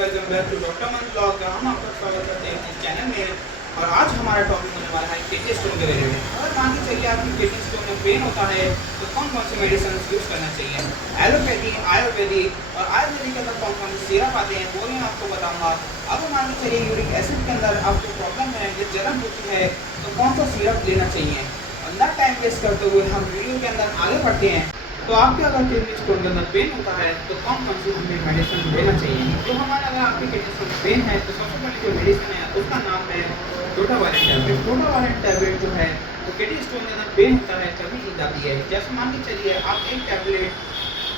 Welcome back to doctor मन blog. हम आपका स्वागत करते हैं इस चैनल में। और आज हमारा टॉपिक होने वाला है किडनी स्टोन के रिलेटेड। अगर मान के चलिए आपकी किडनी स्टोन में पेन होता है तो कौन कौन सी मेडिसिन यूज़ करना चाहिए। एलोपैथी, आयुर्वेदिक और आयुर्वेदिक के अंदर कौन कौन से सिरप आते हैं वो मैं आपको बताऊँगा। अगर मान के चलिए यूरिक एसिड के अंदर आपको प्रॉब्लम है या जलन होती है तो कौन सा सिरप लेना चाहिए। और ना टाइम वेस्ट करते हुए हम वीडियो के अंदर आगे बढ़ते हैं। तो आपके अगर किडनी स्टोन के अंदर पेन होता है तो कौन कौन सी हमें मेडिसिन लेना चाहिए। तो हमारा अगर आपकी किडनी स्टोन में पेन है तो सबसे पहले जो मेडिसिन है उसका नाम है डोटावायलेंट टैबलेट। डोटावायलेंट टैबलेट जो है तो किडनी स्टोन के अंदर पेन होता है तभी ली जाती है। जैसे मान के चलिए आप एक टैबलेट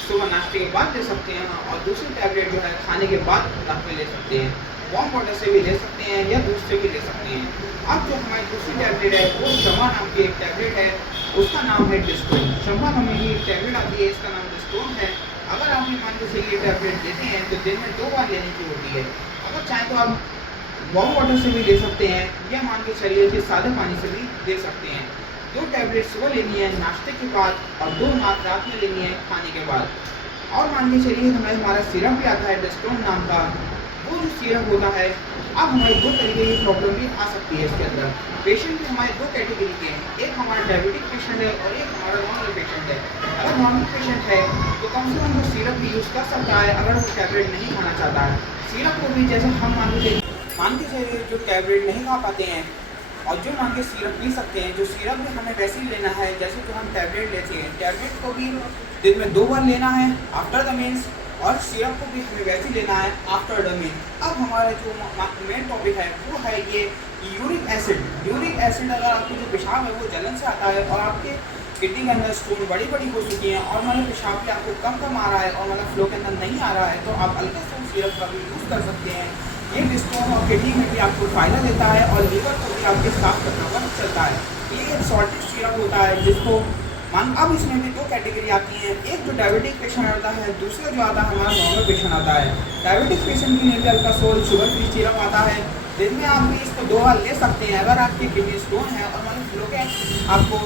सुबह नाश्ते के बाद ले सकते हैं और दूसरी टैबलेट जो है खाने के बाद रात में ले सकते हैं। वार्म वाटर से भी ले सकते हैं या दूध से भी ले सकते हैं। अब जो हमारी दूसरी टैबलेट है वो शमा नाम की एक टैबलेट है, उसका नाम है डिस्टोन। शमा नाम की एक टैबलेट आती है, इसका नाम डिस्टोन है। अगर आप मान के चलिए टैबलेट लेते हैं तो दिन में 2 बार लेने की होती है। अगर चाहें तो आप वार्म वाटर से भी ले सकते हैं या मान के चलिए कि सादे पानी से भी ले सकते हैं। 2 टैबलेट सुबह लेनी है नाश्ते के बाद और 2 रात में लेनी है खाने के बाद। और मान के चलिए हमारा सिरप भी आता है डिस्टोन नाम का। वो जो सिरप होता है, अब हमारी 2 तरीके की प्रॉब्लम भी आ सकती है इसके अंदर। पेशेंट भी हमारे 2 कैटेगरी के हैं, एक हमारा डायबिटिक पेशेंट है और एक हमारा नॉर्मल पेशेंट है। अगर नॉर्मल पेशेंट है तो कम से कम वो सिरप भी यूज़ कर सकता है अगर वो टैबलेट नहीं खाना चाहता है। सिरप को भी जैसे हम मान के चलिए जो टैबलेट नहीं खा पाते हैं और जो मान के सिरप पी सकते हैं, जो सिरप भी हमें वैसे ही लेना है जैसे जो हम टैबलेट लेते हैं। टैबलेट को भी दिन में 2 बार लेना है आफ्टर द मील्स और सिरप को भी हमें वैसे ही लेना है आफ्टर द मील। अब हमारा जो मेन टॉपिक है वो है ये यूरिक एसिड। यूरिक एसिड अगर आपको जो पेशाब है वो जलन से आता है और आपके किडनी के अंदर स्टोन बड़ी हो चुकी हैं और मतलब पेशाब भी आपको कम आ रहा है और मतलब फ्लो के अंदर नहीं आ रहा है तो आप अल्ट्रासाउंड सिरप का भी यूज़ कर सकते हैं। ये स्टोन और किडनी में भी आपको फ़ायदा देता है और लीवर को भी आपके साफ करना बंद चलता है। ये एक सॉल्टेड सिरप होता है जिसको अब इसमें भी 2 कैटेगरी आती हैं। एक जो डायबिटिक पेशेंट आता है, दूसरा जो आता है हमारा नॉर्मल पेशेंट आता है। डायबिटिक पेशेंट के लिए भी अल्ट्रासोल शुगर फ्री सिरप आता है जिनमें आप भी इसको 2 बार ले सकते हैं अगर आपकी किडनी स्टोन है और मतलब फ्लो के आपको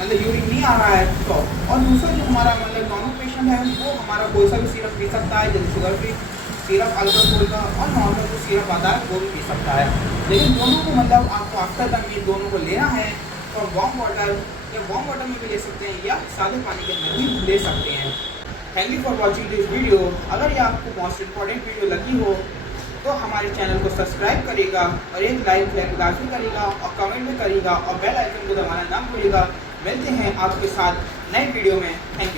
मतलब यूरिक नहीं आ रहा है तो। और दूसरा जो हमारा मतलब नॉर्मल पेशेंट है वो हमारा कोई सा भी सिरप पी सकता है, जैसे शुगर फ्री सिरप अल्ट्रासोल का और नॉर्मल जो सिरप आता है वो भी पी सकता है। लेकिन दोनों को मतलब आपको आफ्टर तक ये दोनों को लेना है और वार्म वाटर में भी ले सकते हैं या सादे पानी के अंदर भी ले सकते हैं। Thank you for watching this video. अगर ये आपको मोस्ट इम्पॉर्टेंट वीडियो लगी हो तो हमारे चैनल को सब्सक्राइब करेगा और एक लाइक लाजमी करेगा और कमेंट भी करेगा और बेल आइकन को दबाना ना भूलिएगा। मिलते हैं आपके साथ नए वीडियो में। Thank you.